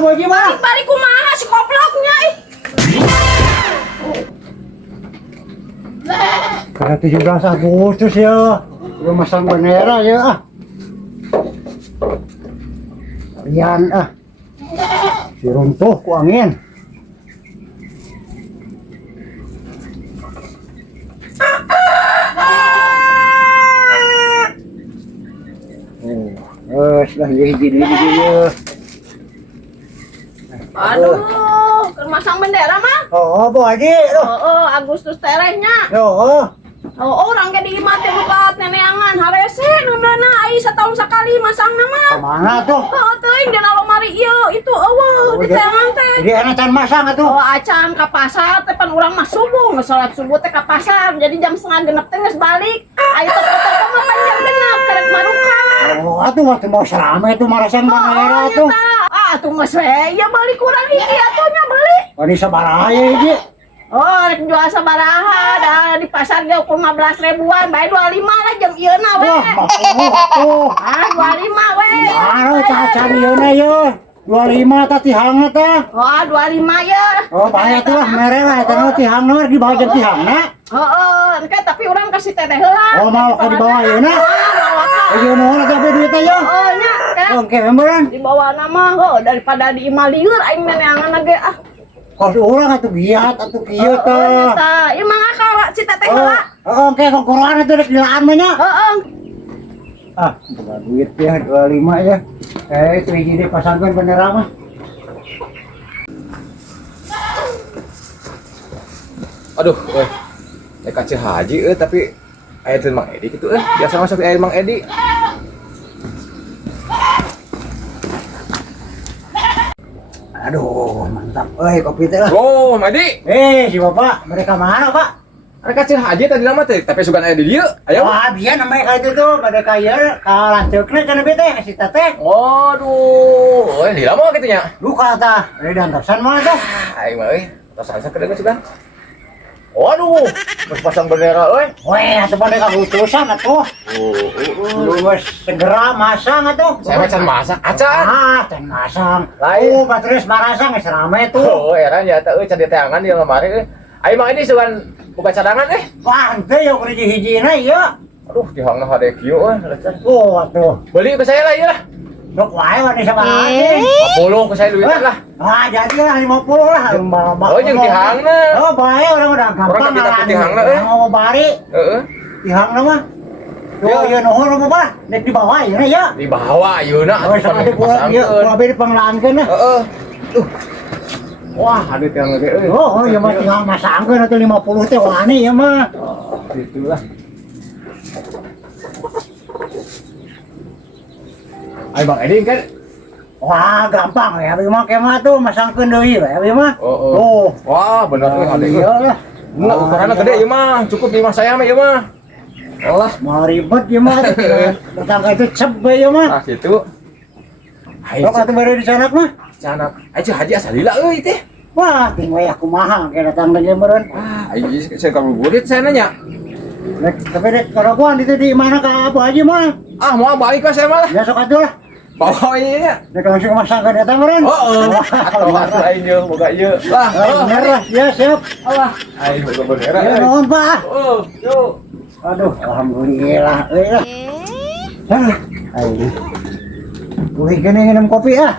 Bu Haji mah. Balik kumaha si koploknya ih. Karena 17 Agustus ya. Udah masang bendera ya. Rian si runtuh ku angin. Sudah hiji ya. Aduh, keur masang bendera mah. Oh, Bu Haji. Agustus terehnya. Oh. Orang ge di imah teh buka neneangan harese neunana ai setahun sekali masang nama. Kemana tuh? Teuing dina lomari ieu itu eueuh di teangan teh. Jadi enak can masang atuh. Acan ka pasar teh pan urang mah subuh, salat subuh teh ka pasar. Jadi jam 5:30 teh geus balik. Aya toko-toko mah pan jam 6 karek maruka. Oh, atuh waktu mau serame itu marasang bendera tuh. Atuh geus we, ya balik urang hiji atuhnya beli. Ini sabaraha ya hiji. Rek jual sabaraha dah di pasar ge ukur 15 ribuan, bae 25 lah jeung ieuna we. Wah, 40 atuh. 25 we. Anu cacan ieuna ye. 25 tah tihangna teh. 25 ya. Oh, bahaya tuh lah mere lah eta nu tihangna mah di bawah jeung tihangna. Engke tapi urang kasih teteh heula. Oh, mau ka di bawah ieuna. Ayo nuhun atuh be duit teh ye. Nya, Oke, memberan. di bawah nama daripada di imah lieur aing neneangan ge Kos urang atuh giat atuh kieu teh. Eta, ieu mah ka si teteh heula. Oke, kokoran atuh rek dilaan mah nya. Heeh. Boga duit ya 25 ya. Itu hiji deh pasangkeun bendera mah. Aduh, kacil haji tapi aya teh Mang Edi kitu biasa mah sapi aya Mang Edi. Aduh, mantap. Kopi teh lah. Oh, Mang Edi. Si Bapak, mereka mana, Pak? Ada kacil haji tadi lama teh, tapi sugan aya di dieu. Ayo. Wah, biar namanya kayak itu tuh, mereka ieu ka lanceukna cenah teh si teteh. Waduh, di lama kitu nya. Luka tah, dantosan mah tah. Aing mah tos asa kedeung sugan. Waduh, geus pasang bendera euy. Weh, atuh pada kagutusan atuh. Lu geus segera masang atuh. Saya macan masak, acan. Can masang. Lain. Baterai marasang geus rame tuh. Oh, eran ya teh euy can diteangan di lemari euy. Aing mah ini sugan buka cadangan Wah, henteu ya kudu hiji-hijina ieu. Aduh, di hangna hade kieu euy, lecet. Oh, atuh. Beli ke saya lah ieu lah. Dok wae wani sabaraha teh. 50 ke saya duitnya lah. Jadi lah 50 lah. Oh, jeung tihangna. Oh, bae orang udah gampang. Orang kita ke tihangna Mau bari. Heeh. Tihangna mah. Tuh, ieu nuhun mah Pak. Nek di bawah ieu ya. Di bawah ayeuna Oh, sampai gua ieu beri penglaankeun nah. Heeh. Wah, ada tiang gede euy. Oh, ieu mah tinggal masangkeun atuh 50 teh wani ieu mah. Itulah. Ayo Bang Edi kan. Wah, gampang ya abi mah kemah tuh masangkeun deui we abi mah. Oh. Wah, bener euy ada Iya lah. Enggak ukuranna gede ieu mah, cukup di mah saya mah ieu mah. Allah, mau ribet ieu mah. Tetangga itu cep we ieu mah. nah gitu. Ayo Sok atuh bari di sanak mah. canak. Ayo haji asal lila euy teh. Wah, ting we kumaha ke datang deui meureun. Wah, ayo saya kamu burit saya nanya. Nek tapi dek karaguan itu di mana ka Abu Haji mah? Ah, mau balik lah saya malah. Ya sok atuh lah. Bawa ini ya. Nek langsung masangkeun eta meureun. Atau aing ieu boga ieu. Lah, Bener lah, ya siap. Allah. Aing boga bendera. Ya nuhun Pak. Yuk. Aduh, alhamdulillah euy lah. Ayo. Boleh gini minum kopi ah.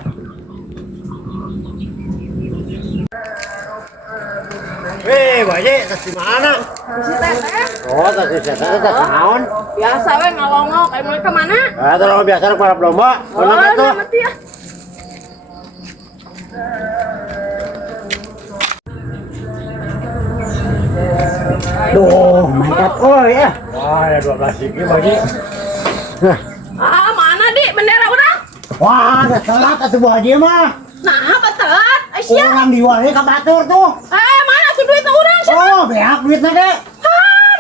Bu Haji, tas di mana? Si teteh Oh, tas di sana, tas naon? biasa we ngalongok kayak mereka mana? Terlalu biasa para domba. Mana tuh? mati ya. Duh, mantap. Oh ya. Wah, ada 12 gigi Bu Haji. Mana di bendera urang? Wah, ada telat atuh Bu Haji mah. Nah, apa telat? Aisyah. Orang diwali ka batur tuh. Mana tuh duit urang sih? Oh, beak duitna ge.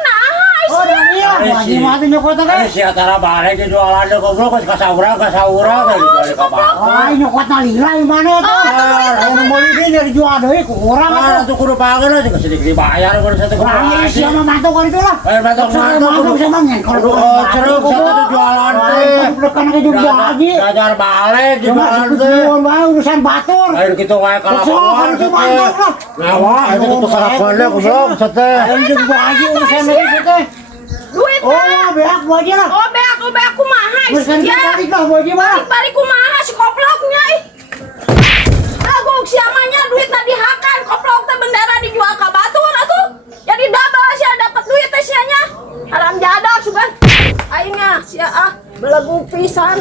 Nah, Oh, Aisyah. iya, Haji mah teh nyokot teh. Si antara balik di jualan deh goblok ka saurang kayak dijual ka bapak. Wah, nyokot lila mana tuh? Anu meuli dia dijual deui ku urang Ah, tuh kudu pageun lah juga sedikit dibayar baru satu Orang ini siapa mantu kan itu lah. Bayar mantu sama ngengkol. ceruk satu jualan teh. Bukan ke Jogja Haji. Ngajar balik di Cuma jualan sebut teh. nyuwun wae urusan batur. Ayo gitu wae ka lapangan Itu mantap lah. Nah, itu kudu kalakuan deh goblok seteh. Ayo Jogja Haji urusan itu teh. Duit Oh, beak Bu Haji lah. oh beak kumaha Urusan ya balik lah Bu Haji mah. balik kumaha si koploknya Agung siamanya duit tadi hakan koplok teh bendera dijual ka batur atuh jadi double sia dapat duit teh sianya haram jadak sugan aingnya sia belegu pisan